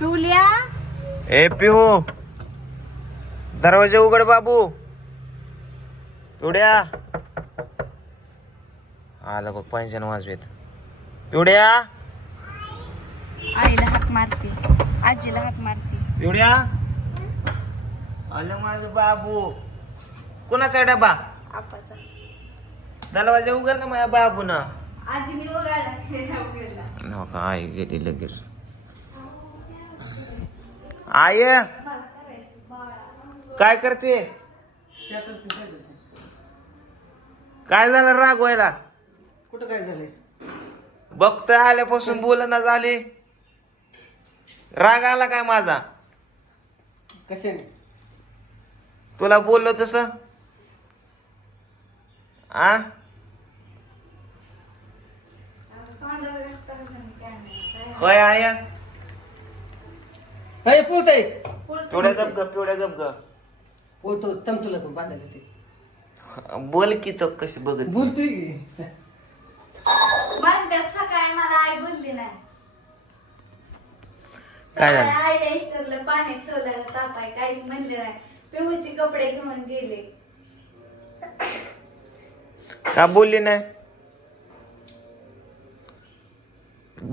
पिवल्या ए पिहू. दरवाजा उघड बाबू. पिवड्या. आलं बघ पैंजण वाजवेत. पिवड्या. आईला हाक मारते. आजीला हाक मारते. पिवड्या. आलं माझं बाबू. कोणाचा डबा? आपाचा. दरवाजा उघड का माझ्या बाबून. आजीने उघडला. हो का आई गेली लगेच. आय काय करते? काय झालं रागवायला कुठं काय झालंय? बघतोय आल्यापासून बोलणं झाली. राग आला काय माझा? कशाने? तुला बोललो तस? आ? होय आया अरे पोळताय पिवड्या गप ग पिवड्या गप ग. पोळतो तम तुला पण बांधायला ते बोल की तो कशी बघत बोलतोय की. म्हणते सकाळी मला आई बोलली नाही. काय सकाळी झालं? आईला विचारलं पाण्यात ठेवलेलं तापाय काहीच म्हणले नाही. कपडे घेऊन गेले. का बोलली नाही?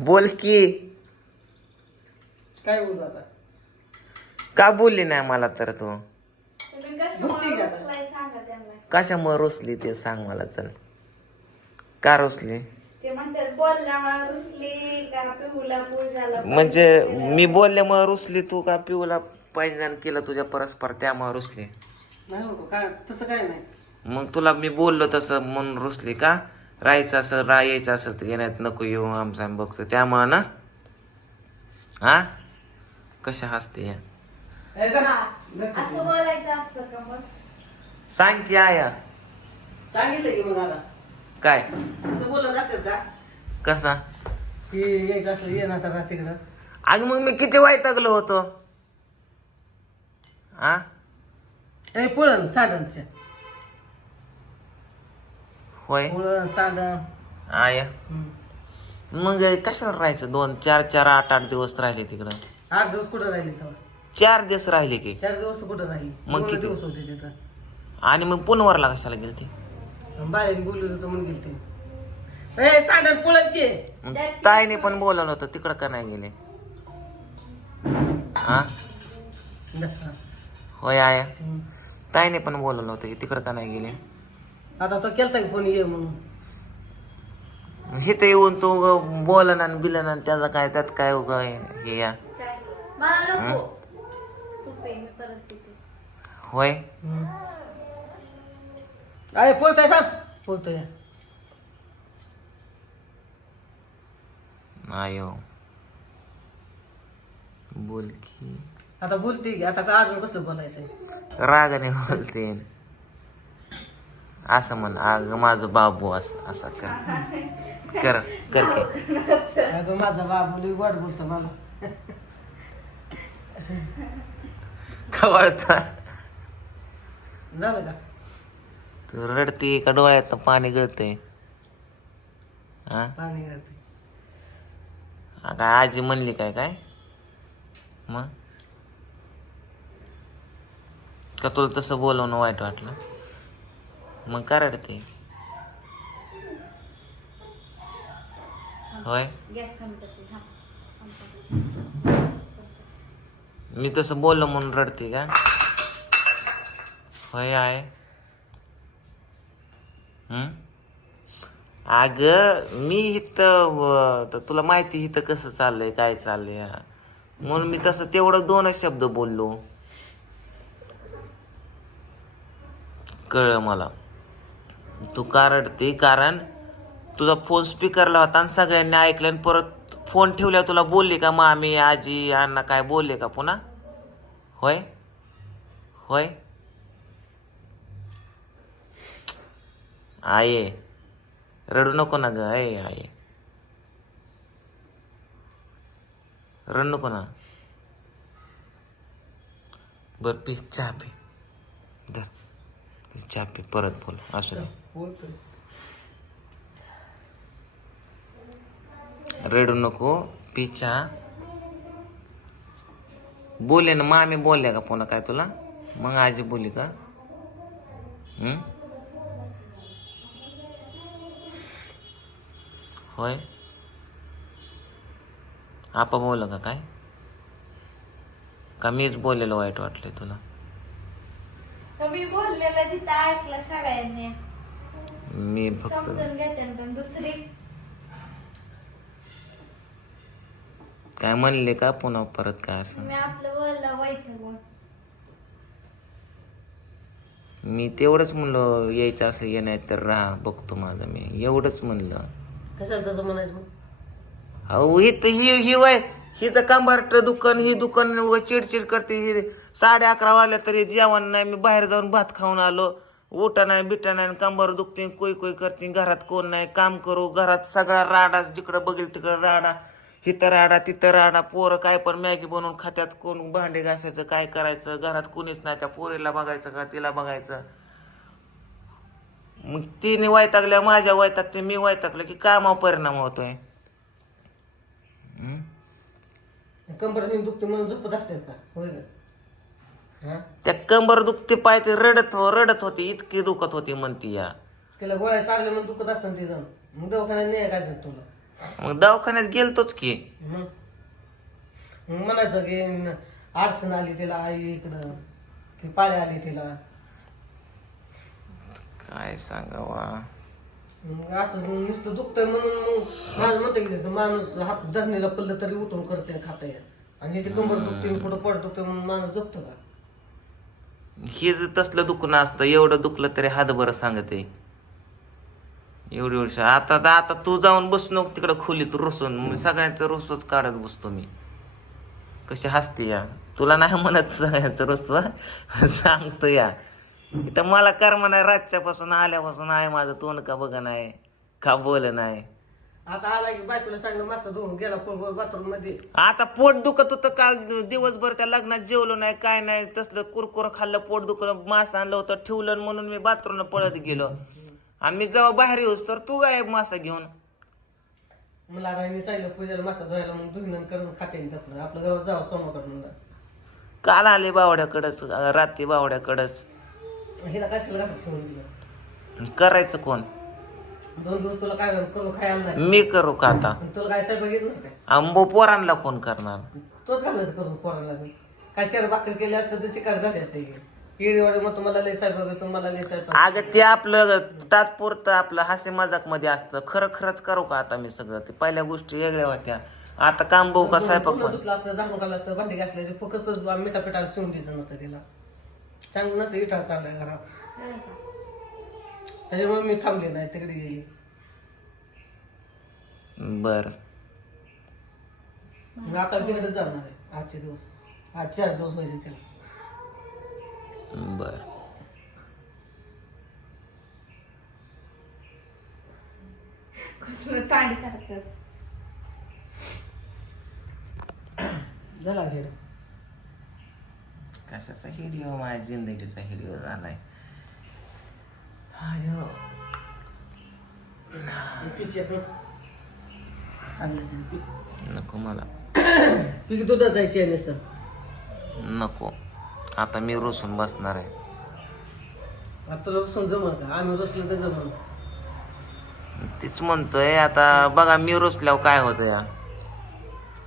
बोल की. काय बोलू आता? का बोलली नाही मला तर तू? तुम्ही कशामुळे का? बसलाय सांगा त्यांना. कशामुळे रुसली ते सांग मला चल. का रुसली? ते म्हणतात बोलल्यामुळे रुसली का पिहूला पूजाला म्हणजे मी बोलल्यामुळे रुसली तू का पिऊला पैंजण केलं तुझ्या परस्पर त्यामुळे रुसली? नाही हो काय तसं काय नाही. मग तुला मी बोललो तसं म्हणून रुसली का? राहायचं असं राहायचं असं तर येण्यात नको येऊ आमचा आम्ही बघतो. त्यामुळं ना? हा? कशा हसते या. हा, असं चिकन. बोलायचं असतं का मग? सांग की आया. सांगितलं की मग आता काय? असं बोलत असेल का? कसा? की यायचं असलं ये ना आता तिकडं. अगं मग मी किती वैतागलो होतो. हा ए पुळण साडनच्या होय. पुळण साडन आया. हम्म. मग कशाला राहायचं? दोन चार चार आठ आठ दिवस राहिले तिकडं. आठ दिवस कुठं राहिले तेव्हा? चार दिवस राहिले की. चार दिवस कुठं राहिले? मग दोन किती? दिवस होते तिथं आणि मग पुनवरला कशाला गेलते? बाळेने बोलवलं होतं म्हणून गेलते. ए की. मग ताईने पण बोलवलं होतं तिकडं का नाही गेले? हा. होय आया. ताईने पण बोलवलं होतं की तिकडं का नाही गेले? आता तो केलता की फोन ये म्हणून. इथे येऊन तू बोलन आणि बिलन आणि त्याचा काय त्यात काय उग हे या. मला नको. तू होय? अरे पोळतोय सांग. पोळतोय आयो बोल की. आता बोलते की आता का अजून कसलं बोलायचंय? रागाने बोलते. असं म्हण अग माझं बाबू असं असं कर. कर कर की. अगं माझा बाबू लई वाट बोलतो मला. कवळता झालं का तू रडते का डोळ्यात? पाणी गळते हा? पाणी काय आजी म्हणली काय काय? मग? का तुला तसं बोलवणं वाईट वाटलं? मग का रडते? होय? गॅस कमी करते थांब. मी तसं बोललो म्हणून रडते का? होय आहे. अग अगं मी इथं तर तुला माहिती इथं कसं चाललंय काय चाललंय? म्हणून मी तसं तेवढं दोनच शब्द बोललो. कळलं मला. तू का रडते? कारण तुझा फोन स्पीकरला होता आणि सगळ्यांनी ऐकलं आणि परत फोन ठेवल्यावर तुला बोलले का मामी आजी अण्णा काय बोलले का पुन्हा? होय? होय? आये. रडू नको ना ग आहे आये. रडू नको ना. बर पी चहा पी. धर. चहा पी परत बोल. असू दे. रडू नको पी चहा बोलले ना मामी बोलल्या का पुन्हा काय तुला? मग आजी बोलली का? हम्म? होय? आपा बोललं का काय? का मीच बोललेलं वाईट वाटलंय तुला? मी बोललेलं तिथं ऐकलं सगळ्यांनी? मी फक्त समजून घेते पण दुसरी काय म्हणले का पुन्हा परत काय असं? मी आपलं बोललं वैतागून मी तेवढंच म्हणलं यायचं असं ये नाही तर राहा बघतो माझं मी. एवढंच म्हणलं. कशाला तसं म्हणायचं मग? अहो ही तर ही ही वय हिचं कंबारट दुकान ही दुकान व चिडचिड करते ही साडे अकरा वाजल्या तरी जेवण नाही मी बाहेर जाऊन भात खाऊन आलो. उठा नाही बिटा नाही कंबर दुखते कोई कोई करते घरात कोण नाही काम करू घरात सगळा राडा जिकडं बघेल तिकडं राडा. हिथं राडा तिथं राडा. पोरं काय पण मॅगी बनवून खात्यात. कोण भांडे घासायचं काय करायचं? घरात कोणीच नाही. त्या पोरीला बघायचं का तिला बघायचं? मग तिने वैतागल्या माझ्या वैतागते मी वैतागलं की कामावर परिणाम होतोय? कंबर दुखते म्हणून झोपत असतात का? होय का? त्या कंबर दुखते पाय ते रडत हो रडत होती. इतकी दुखत होती म्हणती या. तिला गोळ्या चालले म्हणून दुखत असतं ते जाऊन. मग दवाखान्यात नाही काय तुला? मग दवाखान्यात गेलतोच की. मग? मग म्हणायचं की न- अडचण आली तिला आई इकडं की पाळी आली तिला. काय सांगावा. मग असं नुसतं दुखतंय म्हणून मग माझं म्हणतं की जसं माणूस हात धरणीला पडलं तरी उठून करते खाता आणि ह्याची कंबर दुखते कुठं पड दुखते म्हणून माणूस झोपतो का? हे जर तसलं दुखणं असतं एवढं दुखलं तरी हातभर सांगते एवढी वर्ष. आता आता तू जाऊन बस नको तिकडं खोलीत रुसून. मग सगळ्यांचं रुसूच काढत बसतो मी. कशी हसते या. तुला नाही म्हणत सगळ्यांचं रुसवा. सांगतो या. इथं मला कर्म नाही रातच्यापासून आल्यापासून आहे माझं तोंड का बघ नाही का बोल नाही. आता आला की बायकोला सांगलं मासा धुवून गेला बाथरूममध्ये. आता पोट दुखत होतं काल. दिवसभर त्या लग्नात जेवलो नाही काय नाही. तसलं कुरकुर खाल्लं पोट दुखलं मास आणलं होतं ठेवलं म्हणून मी बाथरूमला पळत गेलो. आणि मी जेव्हा बाहेर येऊस तर तू काय मासा घेऊन. मला मी सांगितलं पूजेला मासा धुवायला मग धुईन करून खाते आपलं आपलं गावात जावं सोमाकडे म्हणलं. काल आले बावड्याकडंच रात्री बावड्याकडंच. हिला कशाला घातलं शिवून दिलं? करायचं कोण? दोन दिवस तुला काय करून खायला नाही. मी करू का आता? तुला काय स्वयंपाक येत नाही काय आंबो पोरांना कोण करणार? तोच घालायचं करून पोराला मी काय चार भाकर केले असतं तर शिकार झाले असते हिरवाडे मग तुम्हाला लय स्वयंपाक येतो मला लय स्वयंपाक अगं ते आपलं तात्पुरतं आपलं हास्य मजाकमध्ये असतं. खरं खरंच करू का आता मी सगळं? ते पहिल्या गोष्टी वेगळ्या होत्या. आता काम बघू का स्वयंपाक पण? धुतलं असतं काढलं असतं भांडी घासल्याचे. फक्त मिठा पिठाला शिवून द्यायचं नसतं तिला. चांगलं नसतं इटा चाललाय घरात. त्याच्यामुळे मी थांबले नाही तिकडे गेली. बर. मग आता तिकडे जाणार आहे. आजचे दिवस. आज चार दिवस व्हायचे तिला बर. कसलं करतात. झाला घेड कशाचा हिडिओ? माझ्या जिंदगीचा हिडिओ झालाय. अयो. पिची चांगलं नको मला. पिकी दुधात जायची आहे नसतं. नको. आता मी रोसून बसणार आहे. आता तुला रसून जमल का? आम्ही रसलं तर जमल. तीच म्हणतोय आता बघा मी रोसल्यावर काय होतं या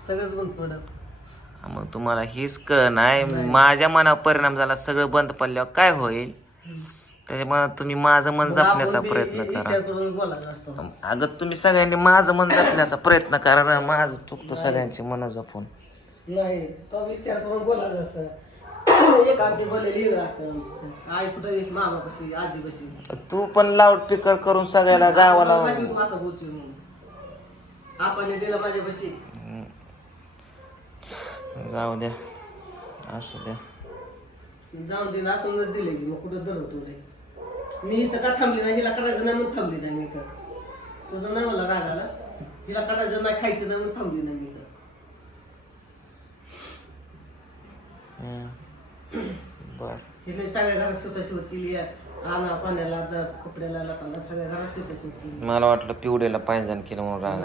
सगळंच बंद पडत. मग तुम्हाला हेच कळ नाही. माझ्या मनावर परिणाम झाला सगळं बंद पडल्यावर काय होईल? त्याच्यामुळे तुम्ही माझं मन जपण्याचा प्रयत्न करा. अगं तुम्ही सगळ्यांनी माझं मन जपण्याचा प्रयत्न करा ना. माझं चुकतं सगळ्यांची मन जपून. नाही तो विचार करून बोलायचं असतं. एक आमचे बोललेली हिरं असतं. आई कुठं मामा कशी? आजी कशी? तू पण लाऊड स्पीकर करून सगळ्याला गावाला माहिती तू असं बोलशील म्हणून. आपण दिलं माझ्या बशी जाऊ द्या. असू द्या. जाऊन दे असूनच दिले की मग कुठं धरवतो रे मी इथं का थांबली नाही? हिला करायचं नाही म्हणून थांबली नाही मी इथं. तुझं नाही मला राग आला हिला करायचं नाही खायचं नाही म्हणून थांबली नाही मी इथं बर. सगळ्या घरात स्वतः शोध केली आणा पाण्याला द- कपड्याला लाताला सगळ्या घरात केली. मला वाटलं पिवडेला पायजण केलं म्हणून राग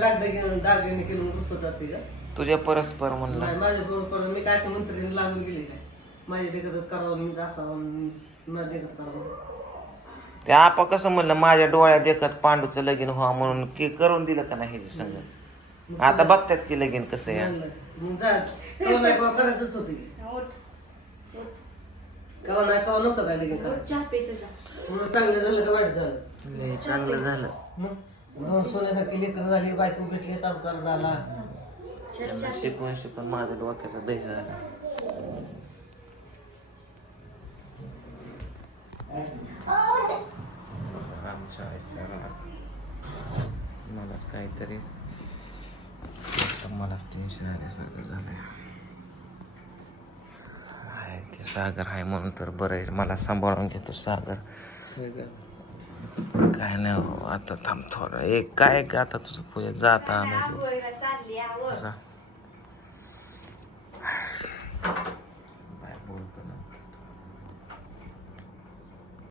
दागदागिने दागिने केलं रुसत असते का? तुझ्या परस्पर म्हणलं. नाही माझ्या बरोबर मी काय असं मंत्रीने लागून गेले काय? माझ्या देखतच करावं मीच असावं माझ्या देखत करावं. ते आपा कसं म्हणलं माझ्या डोळ्या देखत पांडूचं लगीन व्हा म्हणून की करून दिलं का नाही ह्याची संग आता बघतात की लगीन कसं आहे. म्हणलं, मग जा. कवा नाही कवा करायचंच होतं की. उठ कवा नाही कवा नव्हतं काय लगीन करायचं? चहा पे तुझा म्हणून चांगलं झालं का वाईट झालं? लय चांगलं झालं. मग? दोन सोन्यासारखी लेकर झाली बायको भेटली संसार झाला. त्यांना शिकून शिकून माझ्या डोक्याचा दही झाला. आमच्या आईचा राग. मलाच काहीतरी मलाच टेन्शन आल्यासारखं झालंय आहे ते सागर आहे म्हणून तर बरं आहे. मला सांभाळून घेतो सागर. काय नाही हो, आता थांब थोडं. एक काय आता तुझं पूजा जाता जा.